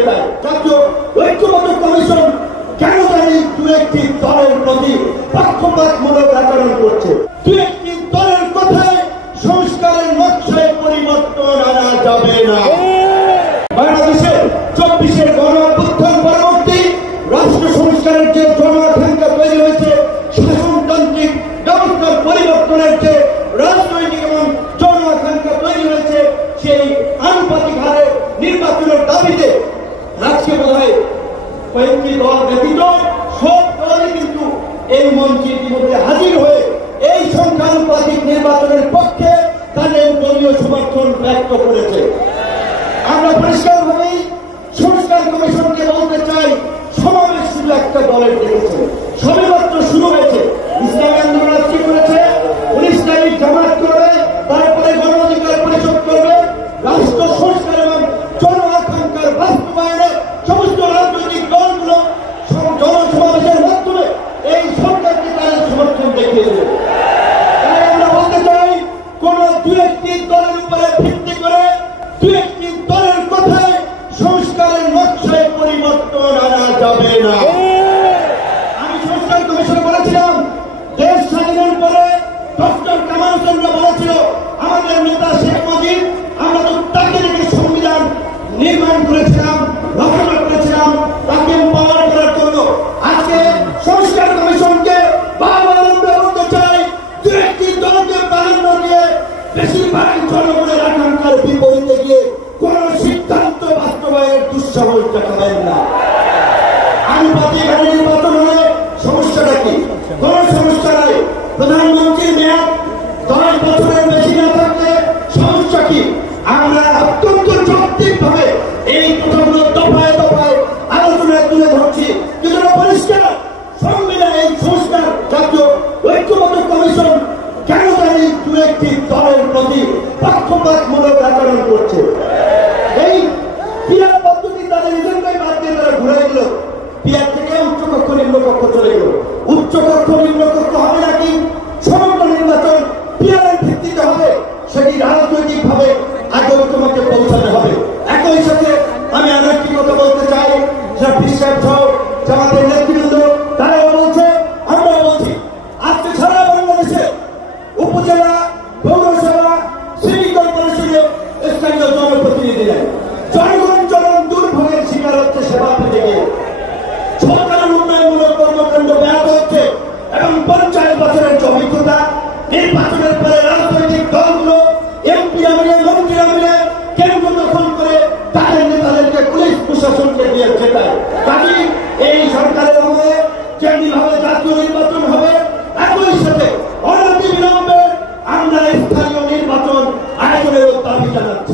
জেতায়। জাতীয় ঐক্যমত্য কমিশন কেন জানি দু একটি দলের প্রতি পক্ষপাতমূলক আচরণ করছে। দু একটি দলের কথায় সংস্কারের নকশায় পরিবর্তন আনা যাবে না। বাংলাদেশে 24-এর গণ-অভ্যুত্থান পরবর্তী রাষ্ট্র সংস্কারের যে জনআকাঙ্ক্ষা তৈরি হয়েছে, শাসনতান্ত্রিক ব্যবস্থার পরিবর্তনের যে রাজনৈতিক এবং জনআকাঙ্ক্ষা তৈরি হয়েছে, সেই আনুপাতিক হারে নির্বাচনের দাবিতে আজকে বোধ হয় কয়েকটি দল ব্যতীত সব দলই কিন্তু এই মঞ্চে ইতিমধ্যে হাজির হয়ে এই সংখ্যানুপাতিক নির্বাচনের পক্ষে তাদের দলীয় সমর্থন ব্যক্ত করেছে। আমরা পরিষ্কারভাবেই সংস্কার কমিশনকে বলতে চাই, সমাবেশ শুধু একটা দলের দেখেছে, সবেমাত্র শুরু হয়েছে। ইসলামী আন্দোলন আজকে করেছে, 19 তারিখ জামাত করবে, তারপরে গণ অধিকার পরিষদ করবে। রাষ্ট্র সংস্কার এবং জন আকাঙ্ক্ষার বাস্তবায়নে সমস্ত রাজনৈতিক দলগুলো জনসমাবেশের মাধ্যমে এই সরকারকে তাদের সমর্থন দেখিয়ে দেবে। তাই আমরা বলতে চাই, কোন দু একটি দলের উপরে ভিত্তি করে দু একটি দলের কথায় সংস্কারের নকশায় পরিবর্তন আনা যাবে না। আমি সংস্কার কমিশনে বলেছিলাম, দেশ স্বাধীনের পরে ডক্টর কামাল চন্দ্র বলেছিল, আমাদের নেতা শেখ মুজিব, আমরা তো তাকে রেখে সংবিধান নির্মাণ করেছিলাম, রচনা করেছিলাম, তাকে পাওয়ার করার জন্য। আজকে সংস্কার কমিশনকে বারবার আমরা বলতে চাই, দু একটি দলকে প্রাধান্য দিয়ে বেশিরভাগ জনগণের আকাঙ্ক্ষার বিপরীতে গিয়ে কোন সিদ্ধান্ত বাস্তবায়নের দুঃসাহস দেখাবেন না। আনুপাতিক হারে নির্বাচন হলে সমস্যাটা কি? কোন সমস্যা নাই। প্রধানমন্ত্রীর মেয়াদ 10 বছরের বেশি না থাকলে সমস্যা কি? আমরা অত্যন্ত যৌক্তিকভাবে এই কথাগুলো দফায় দফায় আলোচনায় তুলে ধরছি। কিন্তু পরিষ্কার সংবিধান এই সংস্কার জাতীয় ঐক্যমত্য কমিশন কেন জানি দু একটি দলের প্রতি পক্ষপাতমূলক আচরণ করছে। এই পিয়ার পদ্ধতি তাদের নিজেরাই বাদ দিয়ে তারা ঘুরে গেল। পিয়ার থেকে উচ্চকক্ষ নিম্নকক্ষ চলে গেল। উচ্চকক্ষ নিম্নকক্ষ হবে নাকি সমগ্র নির্বাচন পিয়ারের ভিত্তিতে হবে, সেটি রাজনৈতিক ভাবে আগে তোমাকে পৌঁছাতে হবে। একই সাথে আমি আরো একটি কথা বলতে চাই, সেটা বিশ্বাস সহ জামাতের নেতৃবৃন্দ তারাও বলছে, আমরাও বলছি, আজকে সারা বাংলাদেশে উপজেলা, পৌরসভা, সিটি কর্পোরেশনে স্থানীয় জনপ্রতিনিধিরা জনগণ দুর্ভোগের শিকার হচ্ছে। সেবা পেতে গিয়ে সরকারের উন্নয়নমূলক কর্মকাণ্ড ব্যাহত হচ্ছে এবং 50 বছরের অভিজ্ঞতা, নির্বাচনের পরে রাজনৈতিক দলগুলো এমপিরা মিলে, মন্ত্রীরা মিলে কেন্দ্র দখল করে তাদের নেতাদেরকে পুলিশ প্রশাসনকে দিয়ে জেতায়। কাজে এই সরকারের আমলে যেমনিভাবে জাতীয় নির্বাচন হবে, একই সাথে অনতিবিলম্বে আমরা স্থানীয় নির্বাচন আয়োজনের দাবি জানাচ্ছি।